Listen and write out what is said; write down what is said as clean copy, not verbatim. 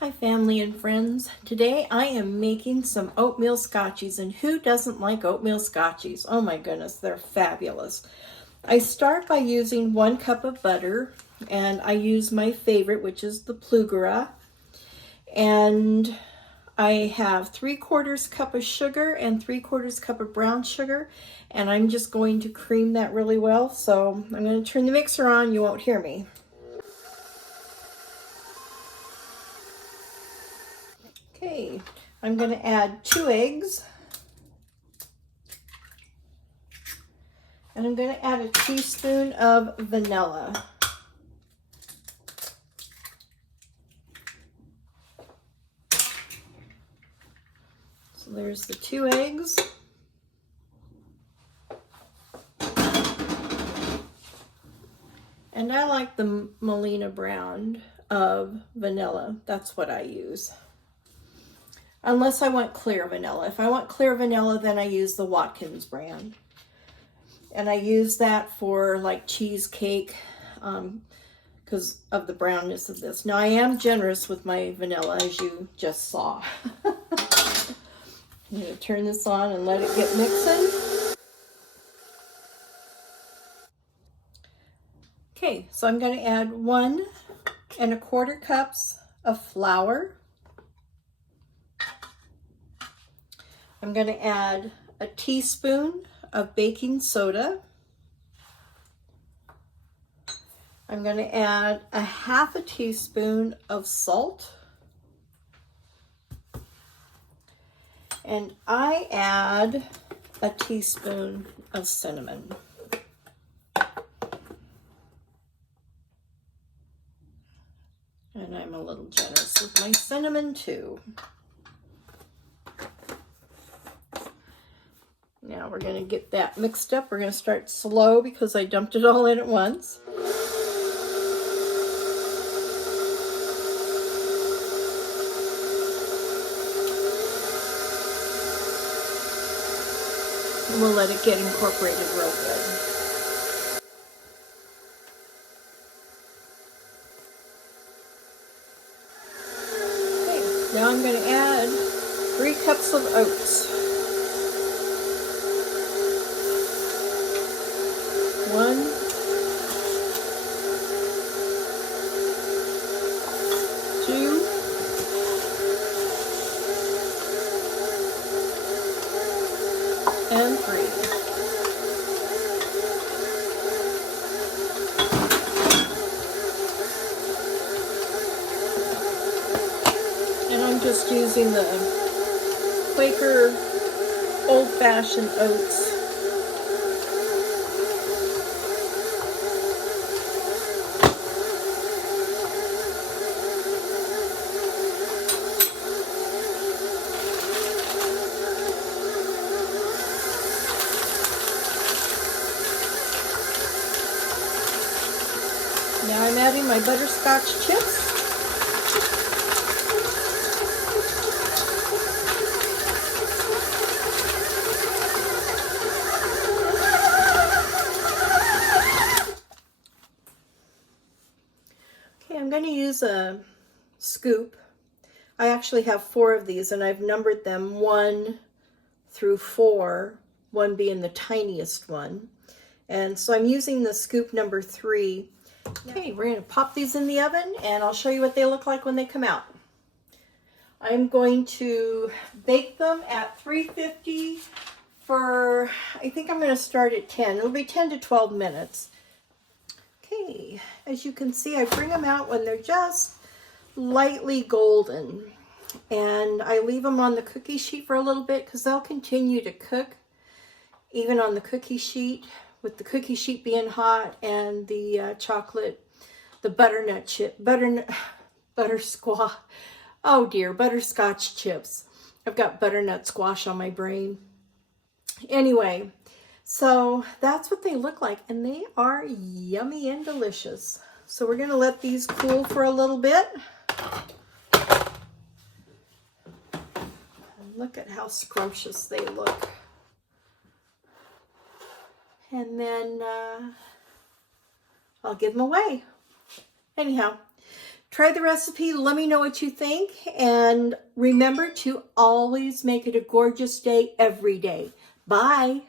Hi family and friends. Today I am making some oatmeal scotchies, and who doesn't like oatmeal scotchies? Oh my goodness, they're fabulous. I start by using 1 cup of butter, and I use my favorite, which is the Plugara, and I have 3/4 cup of sugar and 3/4 cup of brown sugar, and I'm just going to cream that really well. So I'm going to turn the mixer on. You won't hear me. Okay, I'm going to add 2 eggs. And I'm going to add a teaspoon of vanilla. So there's the 2 eggs. And I like the Melina brand of vanilla. That's what I use. Unless I want clear vanilla. If I want clear vanilla, then I use the Watkins brand. And I use that for like cheesecake because of the brownness of this. Now I am generous with my vanilla, as you just saw. I'm going to turn this on and let it get mixing. Okay, so I'm going to add 1 1/4 cups of flour. I'm going to add a teaspoon of baking soda. I'm going to add a 1/2 teaspoon of salt. And I add a teaspoon of cinnamon. And I'm a little generous with my cinnamon too. Now we're going to get that mixed up. We're going to start slow because I dumped it all in at once. And we'll let it get incorporated real good. Okay, now I'm going to add 3 cups of oats. 1, 2, and 3. And I'm just using the Quaker old-fashioned oats. Now I'm adding my butterscotch chips. Okay, I'm going to use a scoop. I actually have 4 of these, and I've numbered them 1 through 4, 1 being the tiniest one. And so I'm using the scoop number 3. Okay, we're going to pop these in the oven, and I'll show you what they look like when they come out. I'm going to bake them at 350 for, I think I'm going to start at 10. It'll be 10 to 12 minutes. Okay, as you can see, I bring them out when they're just lightly golden. And I leave them on the cookie sheet for a little bit because they'll continue to cook even on the cookie sheet, with the cookie sheet being hot and the chocolate, the butternut chip, butterscotch chips. I've got butternut squash on my brain. Anyway, so that's what they look like, and they are yummy and delicious. So we're going to let these cool for a little bit. And look at how scrumptious they look. And then I'll give them away. Anyhow, Try the recipe. Let me know what you think. And remember to always make it a gorgeous day every day. Bye.